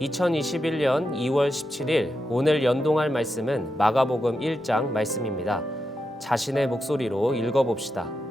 2021년 2월 17일 오늘 연동할 말씀은 마가복음 1장 말씀입니다. 자신의 목소리로 읽어봅시다.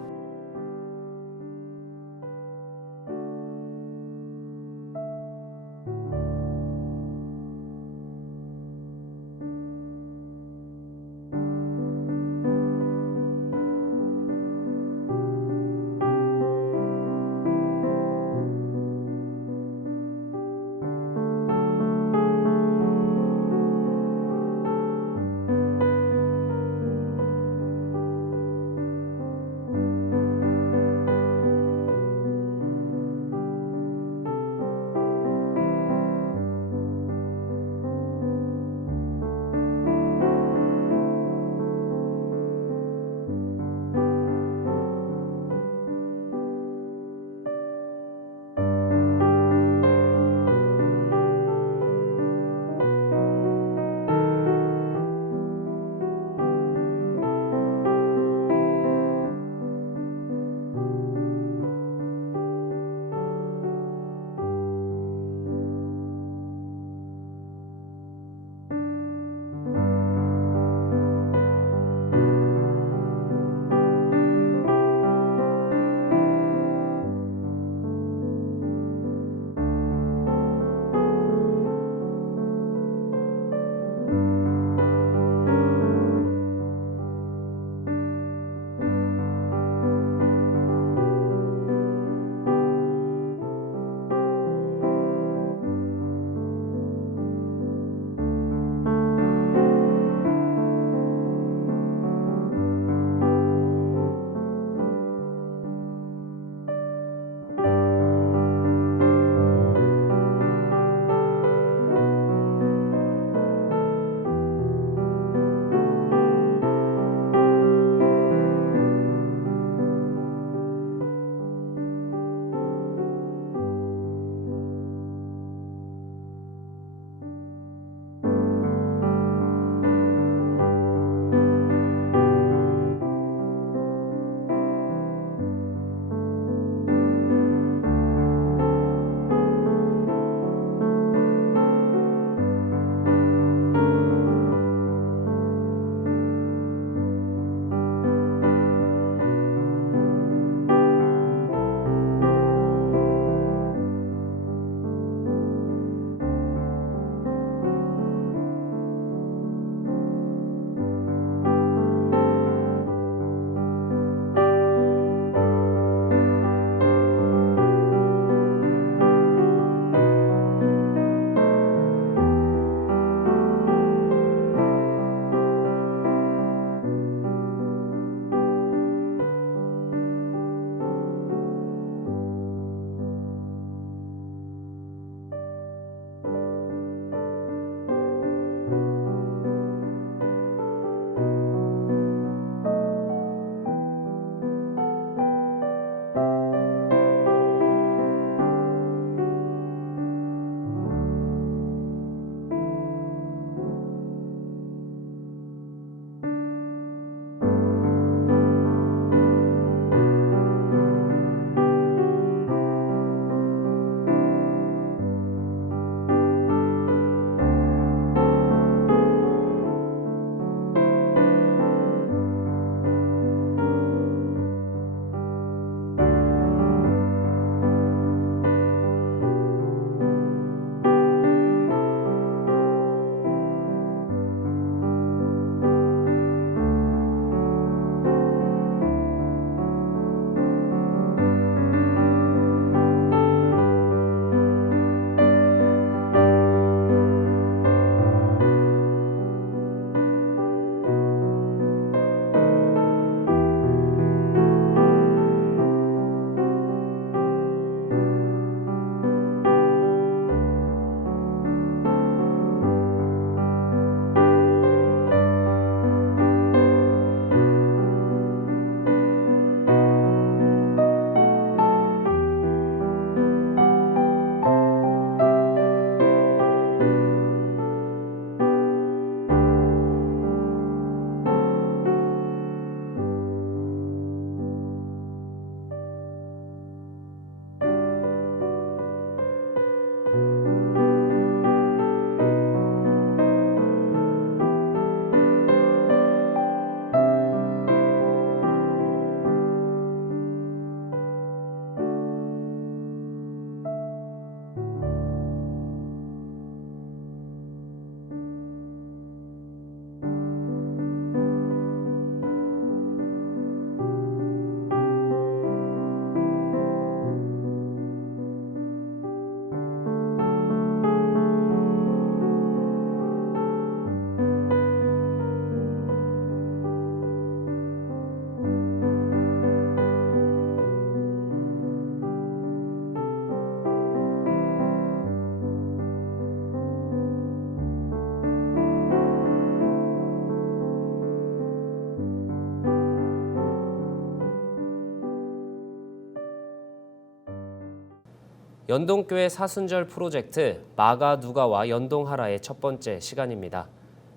연동교회 사순절 프로젝트 마가 누가와 연동하라의 첫 번째 시간입니다.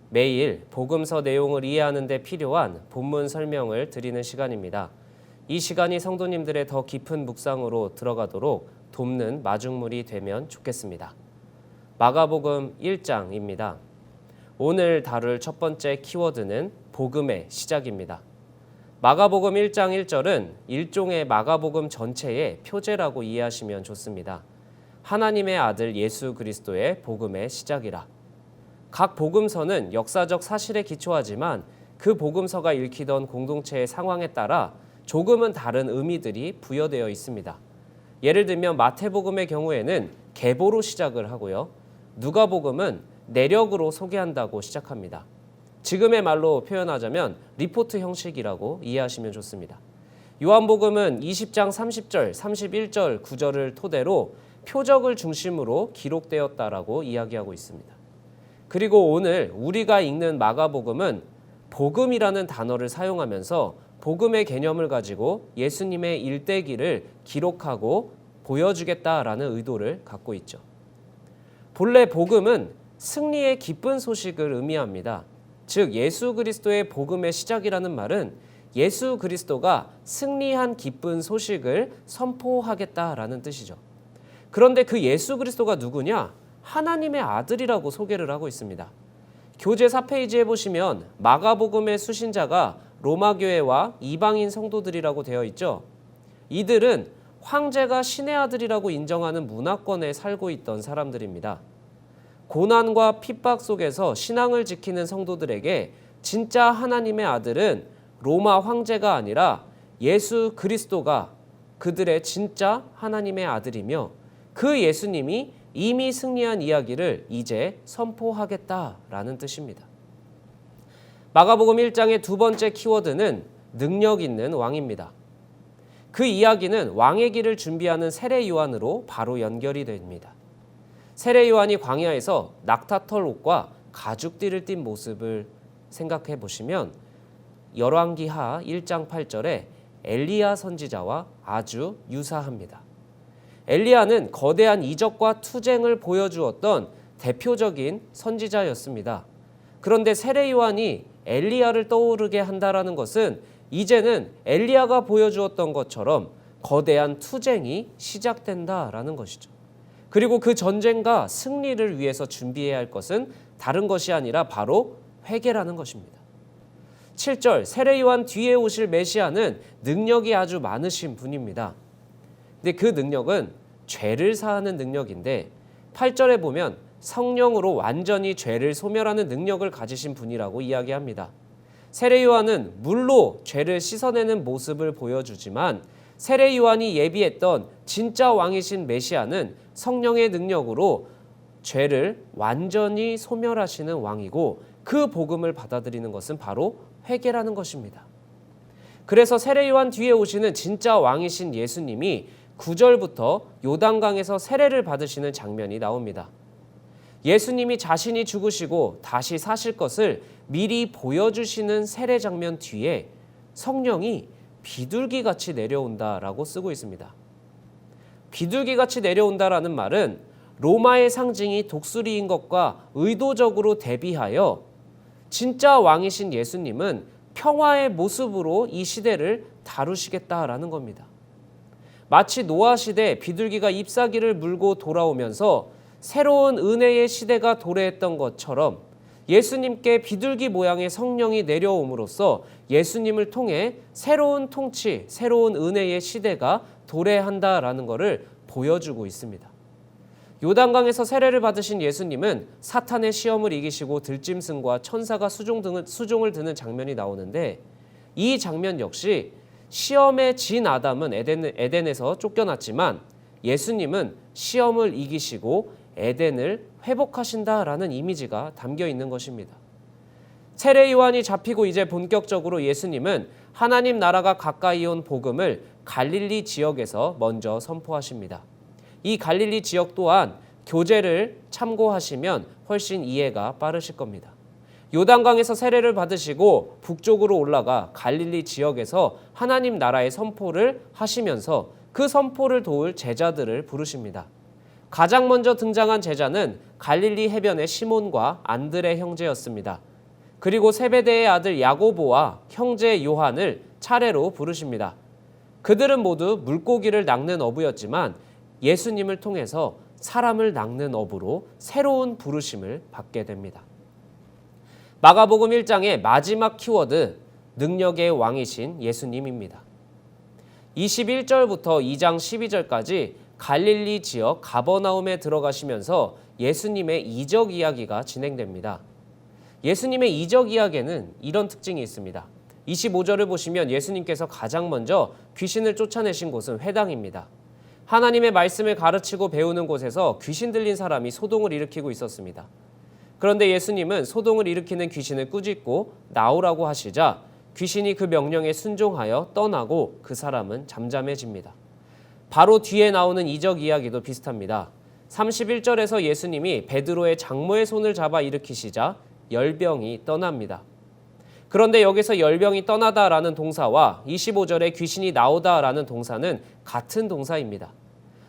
매일 복음서 내용을 이해하는 데 필요한 본문 설명을 드리는 시간입니다. 이 시간이 성도님들의 더 깊은 묵상으로 들어가도록 돕는 마중물이 되면 좋겠습니다. 마가복음 1장입니다. 오늘 다룰 첫 번째 키워드는 복음의 시작입니다. 마가복음 1장 1절은 일종의 마가복음 전체의 표제라고 이해하시면 좋습니다. 하나님의 아들 예수 그리스도의 복음의 시작이라. 각 복음서는 역사적 사실에 기초하지만 그 복음서가 읽히던 공동체의 상황에 따라 조금은 다른 의미들이 부여되어 있습니다. 예를 들면 마태복음의 경우에는 계보로 시작을 하고요. 누가복음은 내력으로 소개한다고 시작합니다. 지금의 말로 표현하자면 리포트 형식이라고 이해하시면 좋습니다. 요한복음은 20장 30절, 31절 구절을 토대로 표적을 중심으로 기록되었다라고 이야기하고 있습니다. 그리고 오늘 우리가 읽는 마가복음은 복음이라는 단어를 사용하면서 복음의 개념을 가지고 예수님의 일대기를 기록하고 보여주겠다라는 의도를 갖고 있죠. 본래 복음은 승리의 기쁜 소식을 의미합니다. 즉 예수 그리스도의 복음의 시작이라는 말은 예수 그리스도가 승리한 기쁜 소식을 선포하겠다라는 뜻이죠. 그런데 그 예수 그리스도가 누구냐? 하나님의 아들이라고 소개를 하고 있습니다. 교재 4페이지에 보시면 마가복음의 수신자가 로마교회와 이방인 성도들이라고 되어 있죠. 이들은 황제가 신의 아들이라고 인정하는 문화권에 살고 있던 사람들입니다. 고난과 핍박 속에서 신앙을 지키는 성도들에게 진짜 하나님의 아들은 로마 황제가 아니라 예수 그리스도가 그들의 진짜 하나님의 아들이며 그 예수님이 이미 승리한 이야기를 이제 선포하겠다라는 뜻입니다. 마가복음 1장의 두 번째 키워드는 능력 있는 왕입니다. 그 이야기는 왕의 길을 준비하는 세례 요한으로 바로 연결이 됩니다. 세례 요한이 광야에서 낙타털 옷과 가죽띠를 띤 모습을 생각해 보시면 열왕기하 1장 8절에 엘리야 선지자와 아주 유사합니다. 엘리야는 거대한 이적과 투쟁을 보여주었던 대표적인 선지자였습니다. 그런데 세례 요한이 엘리야를 떠오르게 한다라는 것은 이제는 엘리야가 보여주었던 것처럼 거대한 투쟁이 시작된다라는 것이죠. 그리고 그 전쟁과 승리를 위해서 준비해야 할 것은 다른 것이 아니라 바로 회개라는 것입니다. 7절 세례 요한 뒤에 오실 메시아는 능력이 아주 많으신 분입니다. 근데 그 능력은 죄를 사하는 능력인데 8절에 보면 성령으로 완전히 죄를 소멸하는 능력을 가지신 분이라고 이야기합니다. 세례 요한은 물로 죄를 씻어내는 모습을 보여주지만 세례 요한이 예비했던 진짜 왕이신 메시아는 성령의 능력으로 죄를 완전히 소멸하시는 왕이고 그 복음을 받아들이는 것은 바로 회개라는 것입니다. 그래서 세례 요한 뒤에 오시는 진짜 왕이신 예수님이 9절부터 요단강에서 세례를 받으시는 장면이 나옵니다. 예수님이 자신이 죽으시고 다시 사실 것을 미리 보여주시는 세례 장면 뒤에 성령이 비둘기같이 내려온다라고 쓰고 있습니다. 비둘기같이 내려온다라는 말은 로마의 상징이 독수리인 것과 의도적으로 대비하여 진짜 왕이신 예수님은 평화의 모습으로 이 시대를 다루시겠다라는 겁니다. 마치 노아 시대 비둘기가 잎사귀를 물고 돌아오면서 새로운 은혜의 시대가 도래했던 것처럼 예수님께 비둘기 모양의 성령이 내려옴으로써 예수님을 통해 새로운 통치, 새로운 은혜의 시대가 도래한다라는 것을 보여주고 있습니다. 요단강에서 세례를 받으신 예수님은 사탄의 시험을 이기시고 들짐승과 천사가 수종을 드는 장면이 나오는데 이 장면 역시 시험에 진 아담은 에덴에서 쫓겨났지만 예수님은 시험을 이기시고 에덴을 회복하신다라는 이미지가 담겨 있는 것입니다. 세례 요한이 잡히고 이제 본격적으로 예수님은 하나님 나라가 가까이 온 복음을 갈릴리 지역에서 먼저 선포하십니다. 이 갈릴리 지역 또한 교재를 참고하시면 훨씬 이해가 빠르실 겁니다. 요단강에서 세례를 받으시고 북쪽으로 올라가 갈릴리 지역에서 하나님 나라의 선포를 하시면서 그 선포를 도울 제자들을 부르십니다. 가장 먼저 등장한 제자는 갈릴리 해변의 시몬과 안드레 형제였습니다. 그리고 세베대의 아들 야고보와 형제 요한을 차례로 부르십니다. 그들은 모두 물고기를 낚는 어부였지만 예수님을 통해서 사람을 낚는 어부로 새로운 부르심을 받게 됩니다. 마가복음 1장의 마지막 키워드, 능력의 왕이신 예수님입니다. 21절부터 2장 12절까지 갈릴리 지역 가버나움에 들어가시면서 예수님의 이적 이야기가 진행됩니다. 예수님의 이적 이야기에는 이런 특징이 있습니다. 25절을 보시면 예수님께서 가장 먼저 귀신을 쫓아내신 곳은 회당입니다. 하나님의 말씀을 가르치고 배우는 곳에서 귀신 들린 사람이 소동을 일으키고 있었습니다. 그런데 예수님은 소동을 일으키는 귀신을 꾸짖고 나오라고 하시자 귀신이 그 명령에 순종하여 떠나고 그 사람은 잠잠해집니다. 바로 뒤에 나오는 이적 이야기도 비슷합니다. 31절에서 예수님이 베드로의 장모의 손을 잡아 일으키시자 열병이 떠납니다. 그런데 여기서 열병이 떠나다라는 동사와 25절에 귀신이 나오다라는 동사는 같은 동사입니다.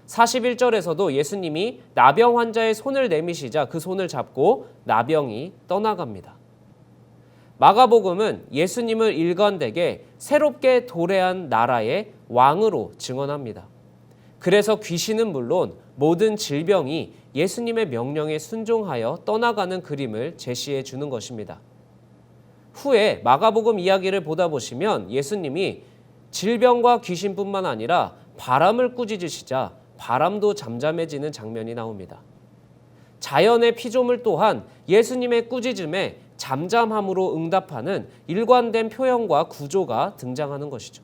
41절에서도 예수님이 나병 환자의 손을 내미시자 그 손을 잡고 나병이 떠나갑니다. 마가복음은 예수님을 일관되게 새롭게 도래한 나라의 왕으로 증언합니다. 그래서 귀신은 물론 모든 질병이 예수님의 명령에 순종하여 떠나가는 그림을 제시해 주는 것입니다. 후에 마가복음 이야기를 보다 보시면 예수님이 질병과 귀신뿐만 아니라 바람을 꾸짖으시자 바람도 잠잠해지는 장면이 나옵니다. 자연의 피조물 또한 예수님의 꾸짖음에 잠잠함으로 응답하는 일관된 표현과 구조가 등장하는 것이죠.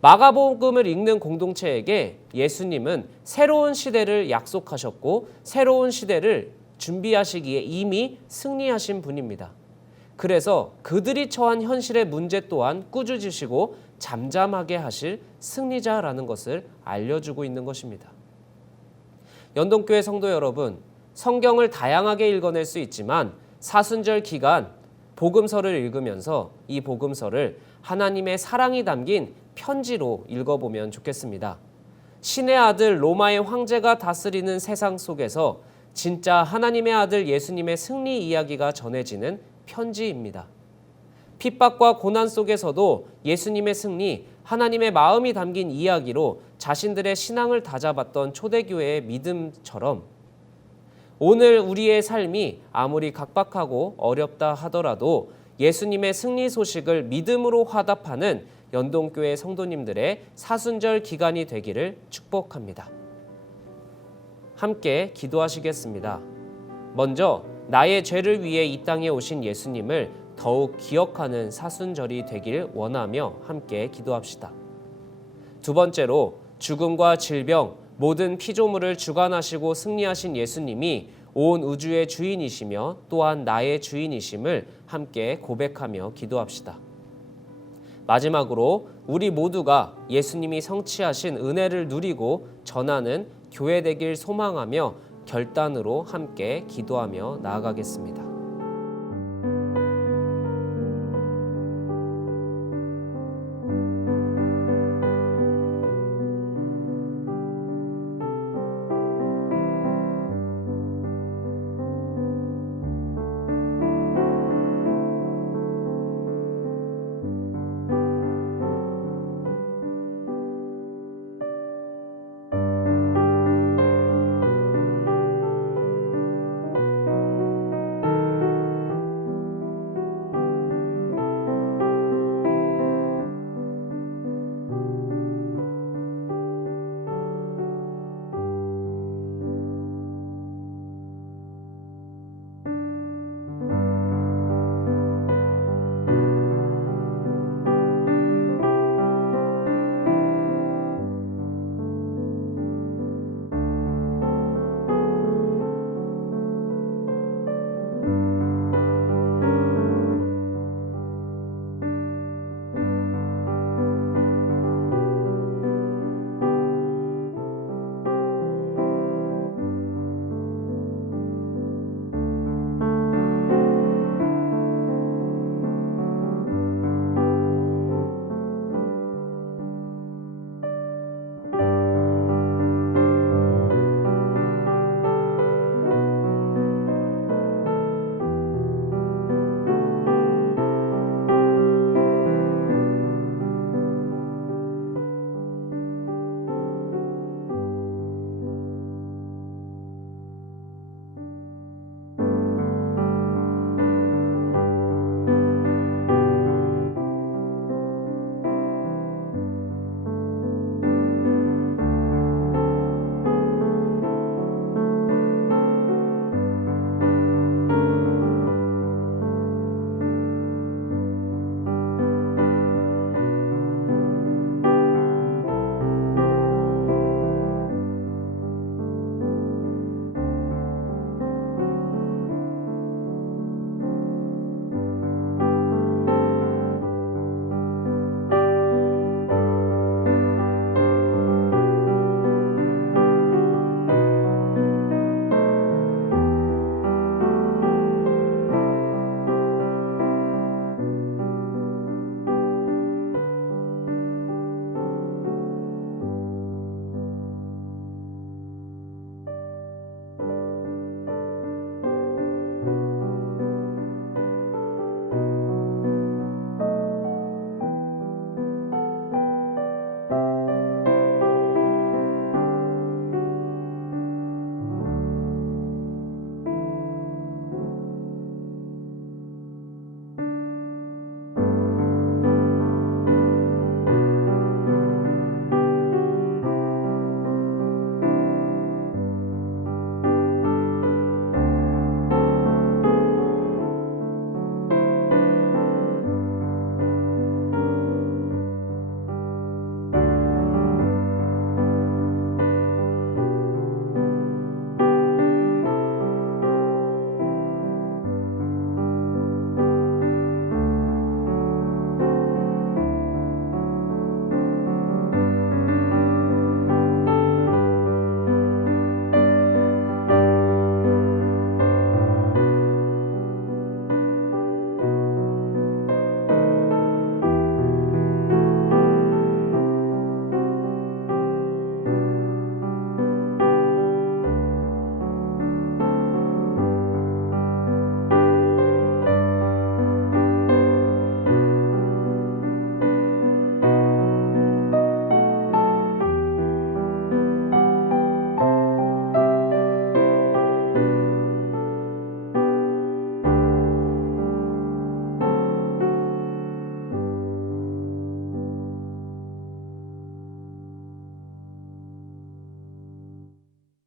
마가복음을 읽는 공동체에게 예수님은 새로운 시대를 약속하셨고 새로운 시대를 준비하시기에 이미 승리하신 분입니다. 그래서 그들이 처한 현실의 문제 또한 꾸짖으시고 잠잠하게 하실 승리자라는 것을 알려주고 있는 것입니다. 연동교회 성도 여러분, 성경을 다양하게 읽어낼 수 있지만 사순절 기간 복음서를 읽으면서 이 복음서를 하나님의 사랑이 담긴 편지로 읽어보면 좋겠습니다. 신의 아들 로마의 황제가 다스리는 세상 속에서 진짜 하나님의 아들 예수님의 승리 이야기가 전해지는 편지입니다. 핍박과 고난 속에서도 예수님의 승리, 하나님의 마음이 담긴 이야기로 자신들의 신앙을 다잡았던 초대교회의 믿음처럼 오늘 우리의 삶이 아무리 각박하고 어렵다 하더라도 예수님의 승리 소식을 믿음으로 화답하는 연동교회 성도님들의 사순절 기간이 되기를 축복합니다. 함께 기도하시겠습니다. 먼저 나의 죄를 위해 이 땅에 오신 예수님을 더욱 기억하는 사순절이 되길 원하며 함께 기도합시다. 두 번째로 죽음과 질병, 모든 피조물을 주관하시고 승리하신 예수님이 온 우주의 주인이시며 또한 나의 주인이심을 함께 고백하며 기도합시다. 마지막으로 우리 모두가 예수님이 성취하신 은혜를 누리고 전하는 교회 되길 소망하며 결단으로 함께 기도하며 나아가겠습니다.